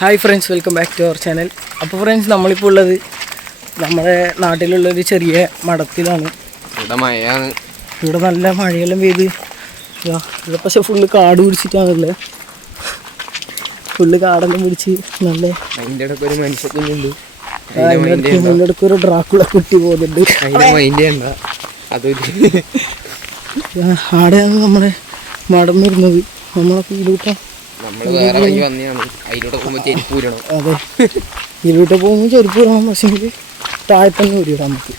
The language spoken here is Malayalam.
Hi friends, welcome back to our channel. അപ്പോൾ ഫ്രണ്ട്സ്, നമ്മളിപ്പോൾ ഉള്ളത് നമ്മുടെ നാട്ടിലുള്ളൊരു ചെറിയ മഠത്തിലാണ്. ഇവിടെ നല്ല മഴയെല്ലാം പെയ്ത് ഇവിടെ പക്ഷെ ഫുള്ള് കാട് പിടിച്ചിട്ടാണുള്ളത്. ഫുള്ള് കാടെല്ലാം പിടിച്ച് നല്ല അതിൻ്റെ ഇടയ്ക്ക് ഒരു മനുഷ്യക്കുഞ്ഞുണ്ട്. അതിൻ്റെ ഇടയ്ക്ക് ഒരു ഡ്രാക്കുള കുട്ടി പോകുന്നുണ്ട്. ആടെയാണ് നമ്മുടെ മഠം വരുന്നത്. നമ്മളെ ഇതിലൂട്ട അതെ, ഇതിലൂട്ട് പോകുമ്പോൾ ചെരുപ്പ് ഇടണം. പക്ഷേ താഴെ തന്നെ വരും നമുക്ക്.